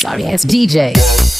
sorry it's DJ.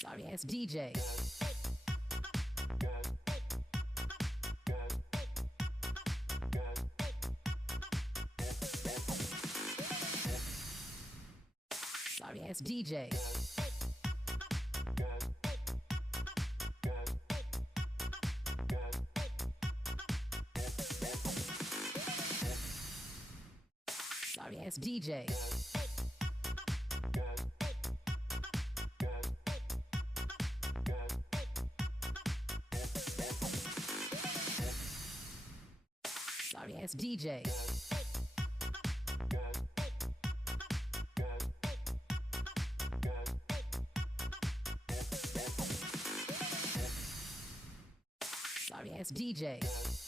Sorry it's DJ. Sorry it's DJ. dance DJ. Sorry ass DJ. Sorry ass DJ.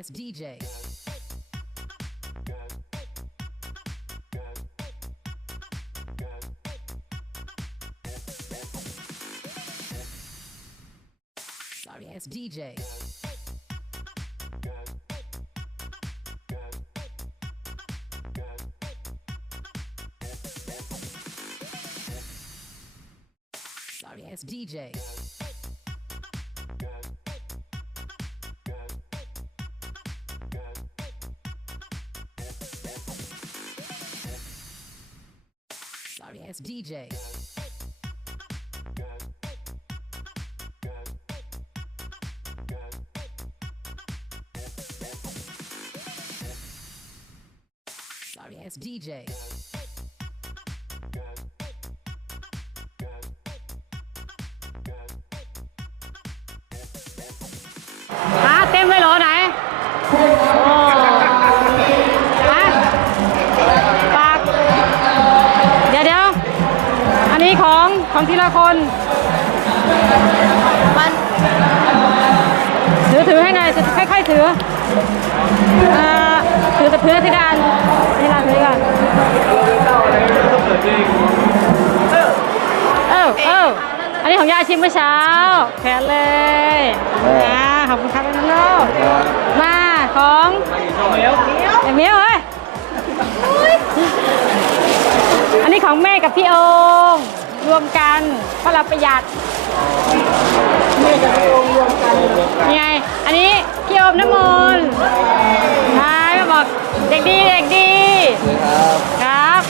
dance DJ. sorry ass DJ. Sorry ass DJ. DJ. Sorry ass DJ. ของทีละคนมันถือถือให้หน่อยค่อยๆถืออ่าถือแต่ถือทีละอันทีละถือก่อนเออเอออันนี้ของยาชิมเมื่อเช้าแขนเลยนะขอบคุณครับน้องโลกมาของเมียวเมียวเฮ้ยอันนี้ของแม่กับพี่โอม รวมกันเพราะเราประหยัดนี่จะรวมรวมกันนี่ไงอันนี้พี่โอมน้ำมนต์ใช่มาบอกเด็กดีเด็กดีครับ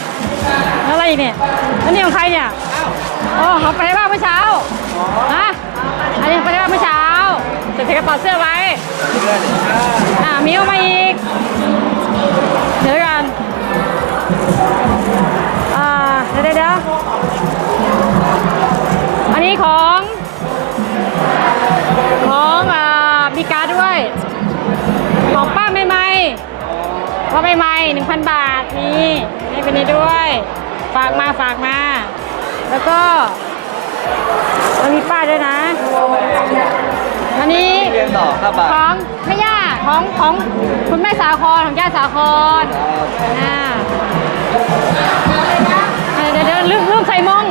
แล้วอะไรอีกเนี่ยแล้วนี่ของใครเนี่ยโอ้เขาไปได้บ้างเมื่อเช้าฮะอันนี้ไปได้บ้างเมื่อเช้าจะใส่กระเป๋าเสื้อไว้อ่ามิวมาอีกเดี๋ยว 1,000 บาทนี่ให้ไปนี้ด้วย ฝากมาฝากมา แล้วก็มันมีป้าด้วยนะ อันนี้ของแม่ย่าของของคุณแม่สาครของย่าสาครอ่าเดี๋ยวเดี๋ยวลืมลืใส่มง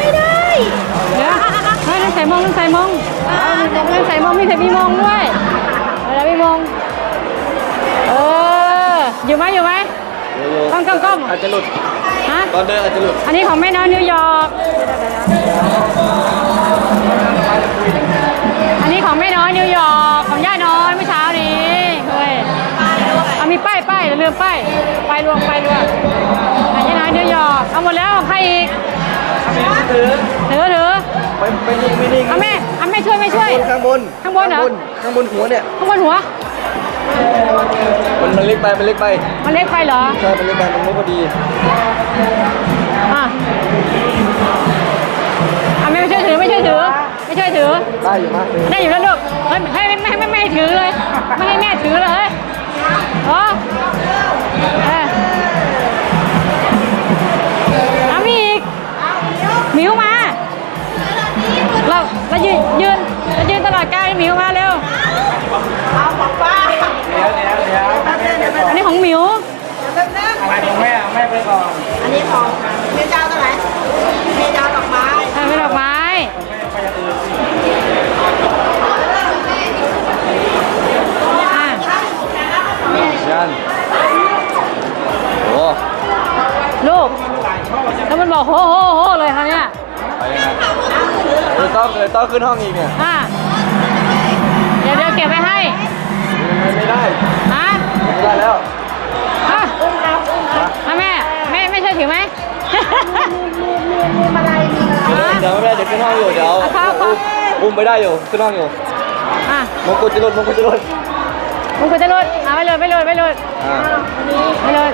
ไม่ได้เดี๋ยวไม่ลืใส่มงลืมใส่มงใส่มงมีใส่มีมงด้วยแล้วมีมงเออ อยู่ไหมอยู่ไหมกล้องกล้องกล้องอาจจะหลุดฮะตอนเดินอาจจะหลุดอันนี้ของแม่น้อยนิวยอร์กอันนี้ของแม่น้อยนิวยอร์กของย่าน้อยเมื่อเช้านี้เฮ้ยเอามีป้ายป้ายอย่าลืมป้ายป้ายรวมป้ายรวมอะย่าน้อยนิวยอร์กเอาหมดแล้วของใครอีกถือถือถือไปไปนิ่งไม่นิ่งเอาแม่เอาแม่ช่วยไม่ช่วยข้างบนข้างบนเหรอข้างบนหัวเนี่ยข้างบนหัว มันมันเล็กไป มันเล็กไปมันเล็กไปเหรอ ใช่มันเล็กไป มันไม่พอดีอะอะแม่ไม่ช่วยถือไม่ช่วยถือ ไม่ช่วยถือ ได้อยู่มากเลยได้อยู่แล้วลูกเฮ้ยให้ไม่ให้ไม่ไม่ให้ถือเลย ไม่ให้แม่ถือเลยโอ้เออเอามีอีกหมิวมา เราเรายืนยืนเรายืนตลอดการหมิวมาเร็ว อันนี้ของมิวอะไรของแม่แม่ไปก่อนอันนี้ของเมเจ้าเท่าไหร่เมเจ้าดอกไม้อะเป็นดอกไม้อะ ยันโอ้ลูก แล้วมันบอกโหโหโหเลยคราวเนี้ยไปยังไงเลยต้องเลยต้องขึ้นห้องอีกเนี่ย อะ เดี๋ยวเดี๋ยวเก็บไว้ให้ อุ้มไปได้อยู่ขึ้นห้องอยู่อะมงกุฎจะหลุดมงกุฎจะหลุดมึงกูจะหลุดอะไม่หลุดไม่หลุดไม่หลุดอ่าไม่หลุด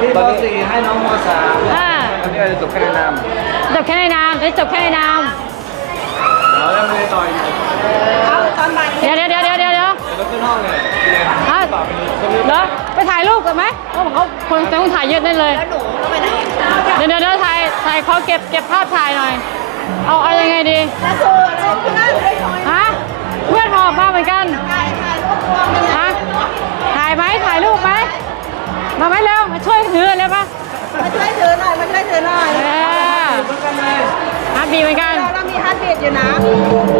พี่ปสี่ให้น้องมสามอะตอนนี้เราจะจบแค่ในนามจบแค่ในน้ำจะจบแค่ในน้เรายังไม่ได้ต่อยเอาตอนบ่ายำเดี๋ยวเดี๋ยวเดี๋ยวเดี๋ยวเดี๋ยวแล้วขึ้นห้องเลยฮะเหรอไปถ่ายรูปกันไหมเขาบอกเขาคนต้องถ่ายเยอะแน่เลยแล้วหนูต้องไปไหนเดี๋ยวเดี๋ยวเดี๋ยวถ่ายถ่ายขอเก็บเก็บภาพถ่ายหน่อย เอาเอายังไงดีแล้วคืออะไรเพื่อนได้ถอยฮะเพื่อนหอบมาเหมือนกันถ่ายถ่ายรูปรวมกันฮะถ่ายไหมถ่ายรูปไหมมาไหมเร็วมา ช่วยถือเลยปะมาช่วยถือหน่อย มาช่วยถือหน่อยเออฮับบีเหมือนกัน เราเรามีฮัตบีดอยู่นะอะ